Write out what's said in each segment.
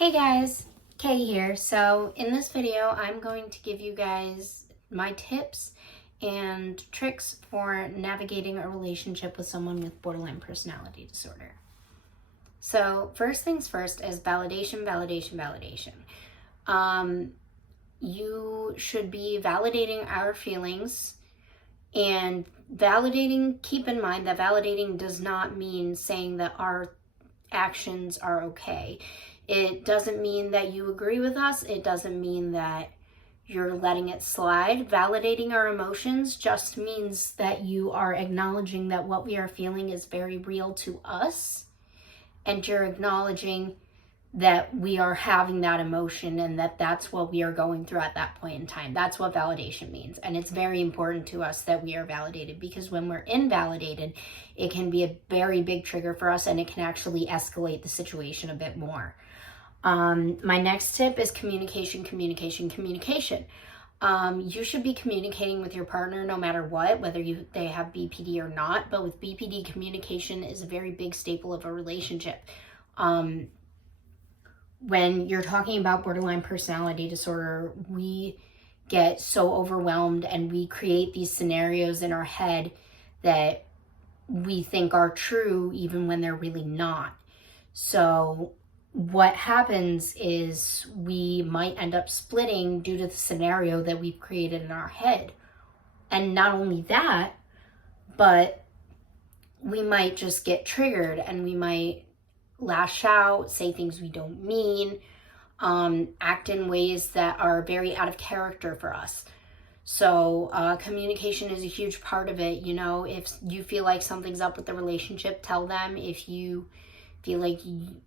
Hey guys, Katie here. So in this video, I'm going to give you guys my tips and tricks for navigating a relationship with someone with borderline personality disorder. So first things first is validation, validation, validation. You should be validating our feelings and validating, keep in mind that validating does not mean saying that our actions are okay. It doesn't mean that you agree with us. It doesn't mean that you're letting it slide. Validating our emotions just means that you are acknowledging that what we are feeling is very real to us, and you're acknowledging that we are having that emotion and that that's what we are going through at that point in time. That's what validation means. And it's very important to us that we are validated, because when we're invalidated, it can be a very big trigger for us and it can actually escalate the situation a bit more. My next tip is communication, communication, communication. You should be communicating with your partner no matter what, whether they have BPD or not. But with BPD, communication is a very big staple of a relationship. When you're talking about borderline personality disorder, we get so overwhelmed and we create these scenarios in our head that we think are true even when they're really not. So what happens is we might end up splitting due to the scenario that we've created in our head. And not only that, but we might just get triggered and we might lash out, say things we don't mean, act in ways that are very out of character for us. So communication is a huge part of it. You know, if you feel like something's up with the relationship, tell them. If you feel like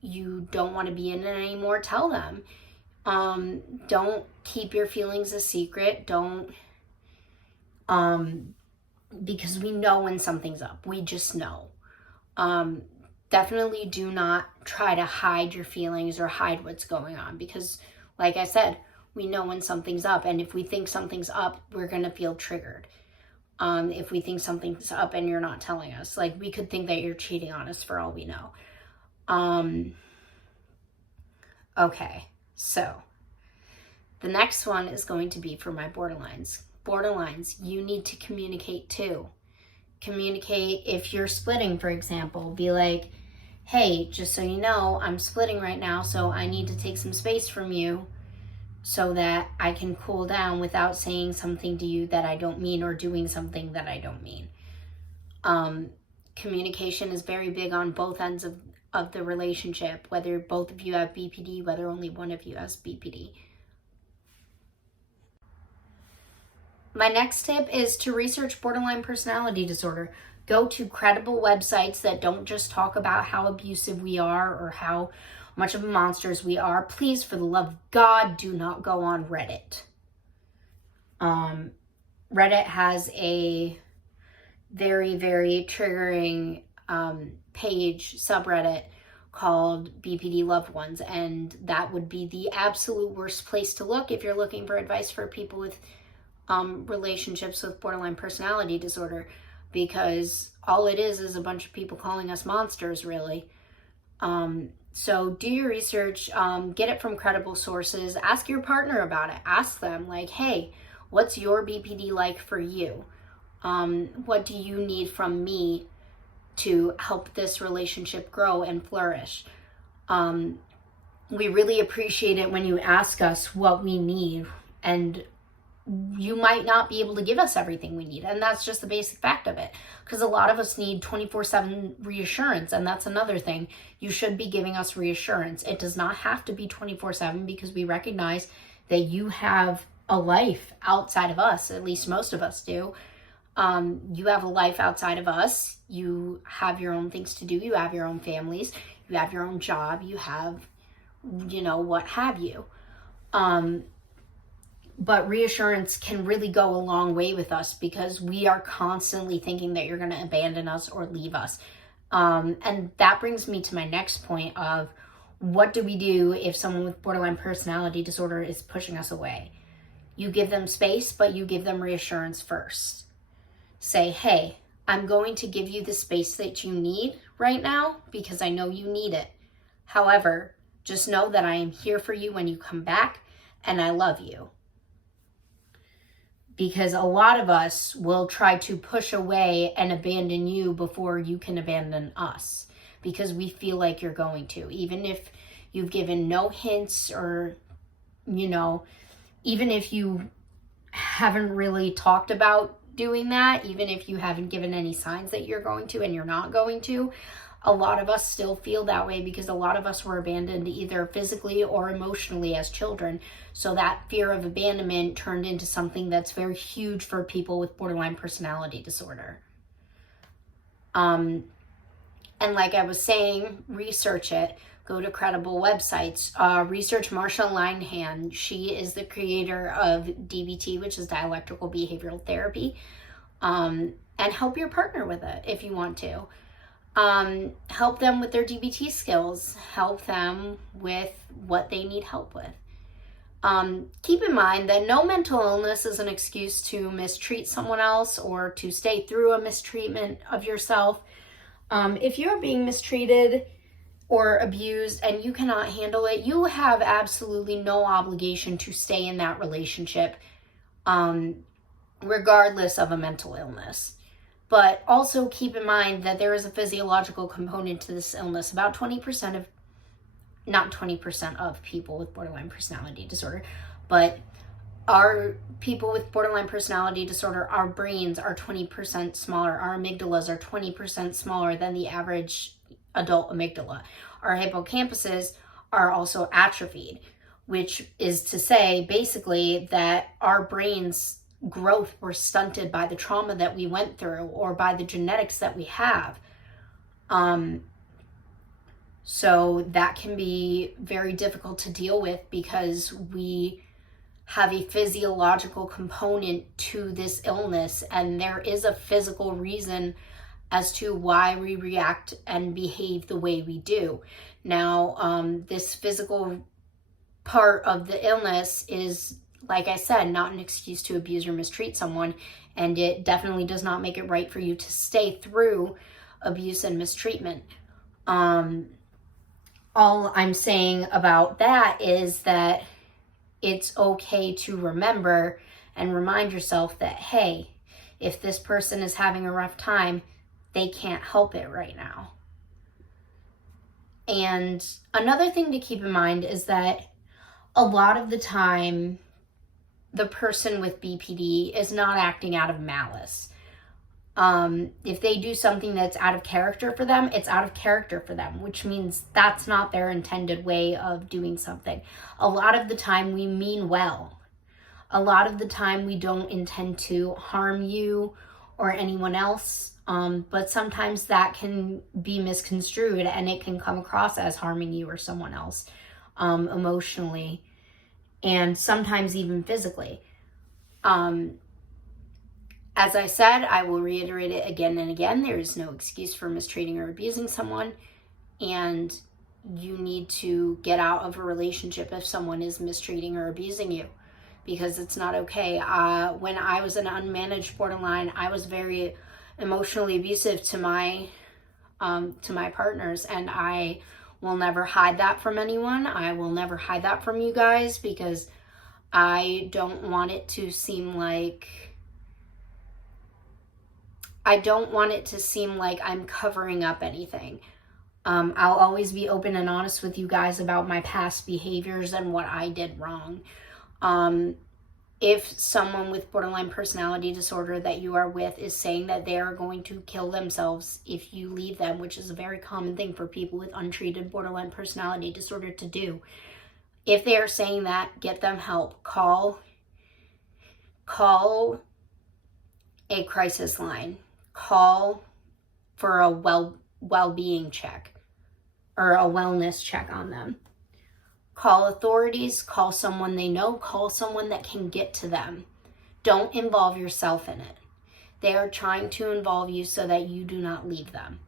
you don't want to be in it anymore, tell them. Don't keep your feelings a secret. Don't, because we know when something's up. We just know. Definitely do not try to hide your feelings or hide what's going on, because like I said, we know when something's up, and if we think something's up, we're going to feel triggered. If we think something's up and you're not telling us, like we could think that you're cheating on us for all we know. Okay, so the next one is going to be for my borderlines. Borderlines, you need to communicate too. Communicate. If you're splitting, for example, be like, hey, just so you know, I'm splitting right now, so I need to take some space from you so that I can cool down without saying something to you that I don't mean or doing something that I don't mean. Communication is very big on both ends of the relationship, whether both of you have BPD, whether only one of you has BPD. My next tip is to research borderline personality disorder. Go to credible websites that don't just talk about how abusive we are or how much of monsters we are. Please, for the love of God, do not go on Reddit. Reddit has a very, very triggering page, subreddit, called BPD Loved Ones, and that would be the absolute worst place to look if you're looking for advice for people with relationships with borderline personality disorder, because all it is a bunch of people calling us monsters, really. So do your research, get it from credible sources, ask your partner about it, ask them like, hey, what's your BPD like for you? What do you need from me to help this relationship grow and flourish? We really appreciate it when you ask us what we need, and you might not be able to give us everything we need, and that's just the basic fact of it, because a lot of us need 24/7 reassurance, and that's another thing. You should be giving us reassurance. It does not have to be 24/7, because we recognize that you have a life outside of us. At least most of us do. You have a life outside of us. You have your own things to do. You have your own families. You have your own job. You have, what have you. But reassurance can really go a long way with us, because we are constantly thinking that you're going to abandon us or leave us. And that brings me to my next point of, what do we do if someone with borderline personality disorder is pushing us away? You give them space, but you give them reassurance first. Say, hey, I'm going to give you the space that you need right now because I know you need it. However, Just know that I am here for you when you come back, and I love you. Because a lot of us will try to push away and abandon you before you can abandon us, because we feel like you're going to, even if you've given no hints, or, even if you haven't really talked about doing that, even if you haven't given any signs that you're going to and you're not going to. A lot of us still feel that way because a lot of us were abandoned either physically or emotionally as children. So that fear of abandonment turned into something that's very huge for people with borderline personality disorder. And like I was saying, research it. Go to credible websites. Research Marsha Linehan. She is the creator of DBT, which is dialectical behavioral therapy. And help your partner with it if you want to. Help them with their DBT skills. Help them with what they need help with. Keep in mind that no mental illness is an excuse to mistreat someone else or to stay through a mistreatment of yourself. If you're being mistreated or abused and you cannot handle it, you have absolutely no obligation to stay in that relationship, regardless of a mental illness. But also keep in mind that there is a physiological component to this illness. About 20% of, not 20% of people with borderline personality disorder, but our people with borderline personality disorder, our brains are 20% smaller. Our amygdalas are 20% smaller than the average adult amygdala. Our hippocampuses are also atrophied, which is to say basically that our brains growth were stunted by the trauma that we went through or by the genetics that we have. So that can be very difficult to deal with because we have a physiological component to this illness, and there is a physical reason as to why we react and behave the way we do. Now, this physical part of the illness is, like I said, not an excuse to abuse or mistreat someone, and it definitely does not make it right for you to stay through abuse and mistreatment. All I'm saying about that is that it's okay to remember and remind yourself that, hey, if this person is having a rough time, they can't help it right now. And another thing to keep in mind is that a lot of the time, the person with BPD is not acting out of malice. If they do something that's out of character for them, it's out of character for them, which means that's not their intended way of doing something. A lot of the time we mean well. A lot of the time we don't intend to harm you or anyone else, but sometimes that can be misconstrued and it can come across as harming you or someone else emotionally, and sometimes even physically. As I said, I will reiterate it again and again. There is no excuse for mistreating or abusing someone, and you need to get out of a relationship if someone is mistreating or abusing you, because it's not okay. When I was an unmanaged borderline, I was very emotionally abusive to my partners, and I will never hide that from anyone. I will never hide that from you guys, because I don't want it to seem like I'm covering up anything. I'll always be open and honest with you guys about my past behaviors and what I did wrong. If someone with borderline personality disorder that you are with is saying that they are going to kill themselves if you leave them, which is a very common thing for people with untreated borderline personality disorder to do, if they are saying that, get them help. Call a crisis line. Call for a well-being check or a wellness check on them. Call authorities, call someone they know, call someone that can get to them. Don't involve yourself in it. They are trying to involve you so that you do not leave them.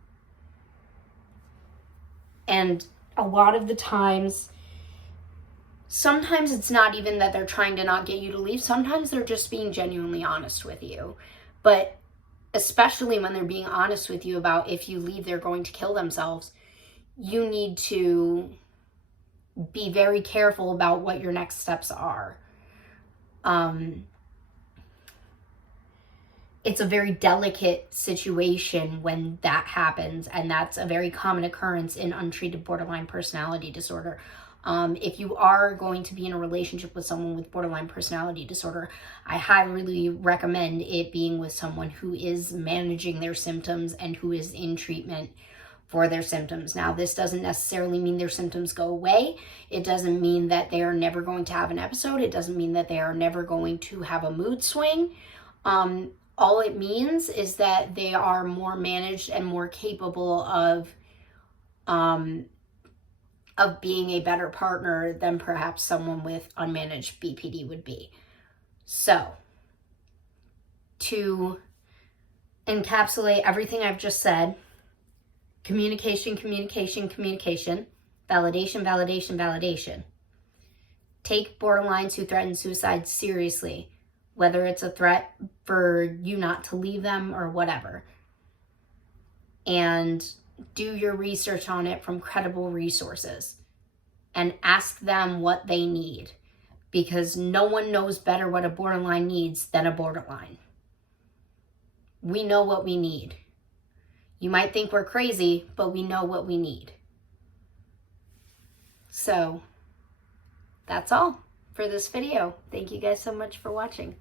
And a lot of the times, sometimes it's not even that they're trying to not get you to leave. Sometimes they're just being genuinely honest with you. But especially when they're being honest with you about if you leave, they're going to kill themselves, you need to be very careful about what your next steps are. It's a very delicate situation when that happens, and that's a very common occurrence in untreated borderline personality disorder. If you are going to be in a relationship with someone with borderline personality disorder, I highly recommend it being with someone who is managing their symptoms and who is in treatment for their symptoms. Now, this doesn't necessarily mean their symptoms go away. It doesn't mean that they are never going to have an episode. It doesn't mean that they are never going to have a mood swing. All it means is that they are more managed and more capable of being a better partner than perhaps someone with unmanaged BPD would be. So, to encapsulate everything I've just said, communication, communication, communication, validation, validation, validation. Take borderlines who threaten suicide seriously, whether it's a threat for you not to leave them or whatever. And do your research on it from credible resources and ask them what they need, because no one knows better what a borderline needs than a borderline. We know what we need. You might think we're crazy, but we know what we need. So that's all for this video. Thank you guys so much for watching.